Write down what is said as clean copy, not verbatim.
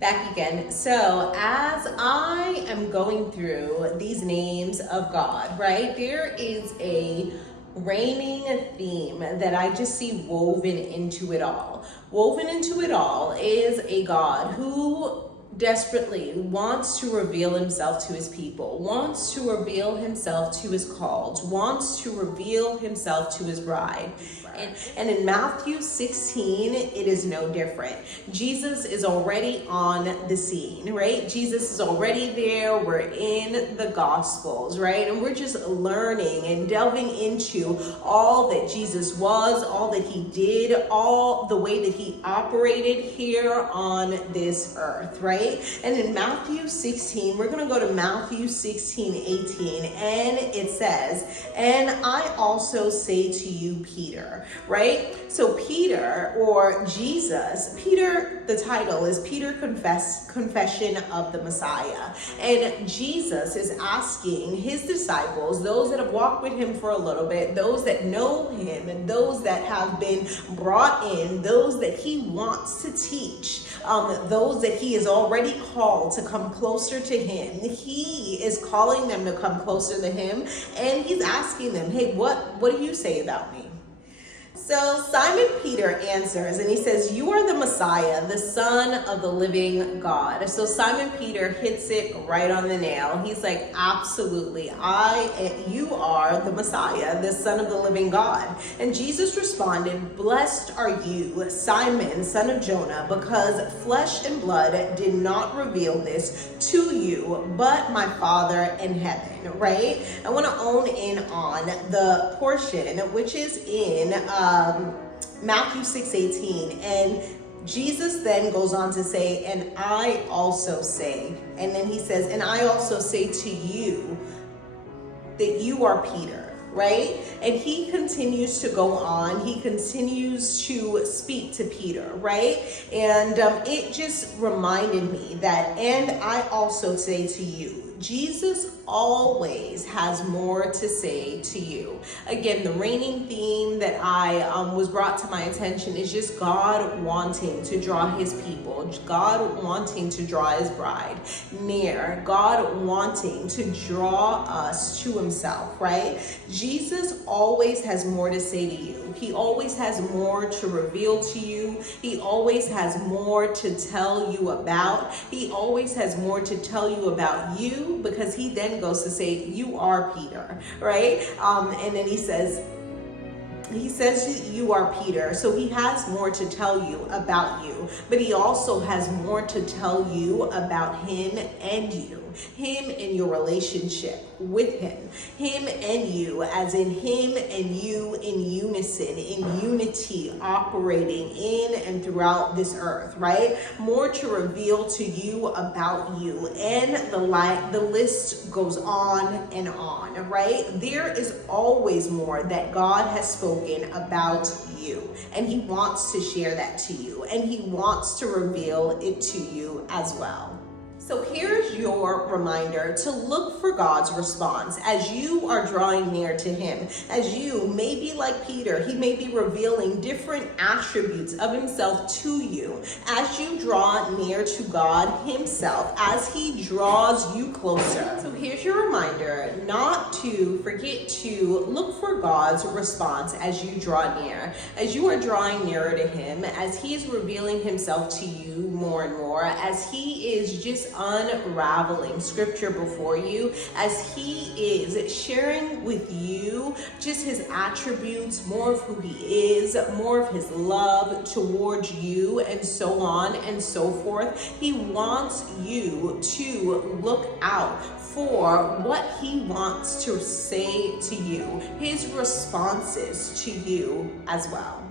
Back again. So as I am going through these names of God, right, there is a reigning theme that I just see woven into it all. Woven into it all is a God who desperately wants to reveal himself to his people, wants to reveal himself to his called, wants to reveal himself to his bride. And in Matthew 16, it is no different. Jesus is already on the scene, right? Jesus is already there. We're in the Gospels, right? And we're just learning and delving into all that Jesus was, all that he did, all the way that he operated here on this earth, right? And in Matthew 16, we're going to go to Matthew 16:18, and it says, "And I also say to you, Peter," right? So Peter, or Jesus, Peter, the title is Peter Confession of the Messiah. And Jesus is asking his disciples, those that have walked with him for a little bit, those that know him, and those that have been brought in, those that he wants to teach, those that he has already called to come closer to him. He is calling them to come closer to him, and he's asking them, hey, what do you say about me? So Simon Peter answers and he says, "You are the Messiah, the Son of the living God." So Simon Peter hits it right on the nail. He's like, absolutely, you are the Messiah, the Son of the living God. And Jesus responded, "Blessed are you, Simon, son of Jonah, because flesh and blood did not reveal this to you, but my Father in heaven," right? I want to own in on the portion which is in Matthew 6:18, and Jesus then goes on to say, "And I also say," and then he says, "And I also say to you that you are Peter," right? And he continues to go on. He continues to speak to Peter, right? And it just reminded me that, and I also say to you, Jesus always has more to say to you. Again, the reigning theme that was brought to my attention is just God wanting to draw his people, God wanting to draw his bride near, God wanting to draw us to himself, right? Jesus always has more to say to you. He always has more to reveal to you. He always has more to tell you about. He always has more to tell you about you, because he then goes to say, "You are Peter," right? And then he says, "You are Peter." So he has more to tell you about you, but he also has more to tell you about him and you. Him and your relationship with him. Him and you, as in him and you in unison, in unity, operating in and throughout this earth, right? More to reveal to you about you. And the list goes on and on, right? There is always more that God has spoken about you, and he wants to share that to you, and he wants to reveal it to you as well. So here's your reminder to look for God's response as you are drawing near to him. As you may be like Peter, he may be revealing different attributes of himself to you as you draw near to God himself, as he draws you closer. So here's your reminder not to forget to look for God's response as you draw near. As you are drawing nearer to him, as he is revealing himself to you more and more, as he is just unraveling scripture before you, as he is sharing with you just his attributes, more of who he is, more of his love towards you, and so on and so forth. He wants you to look out for what he wants to say to you, his responses to you as well.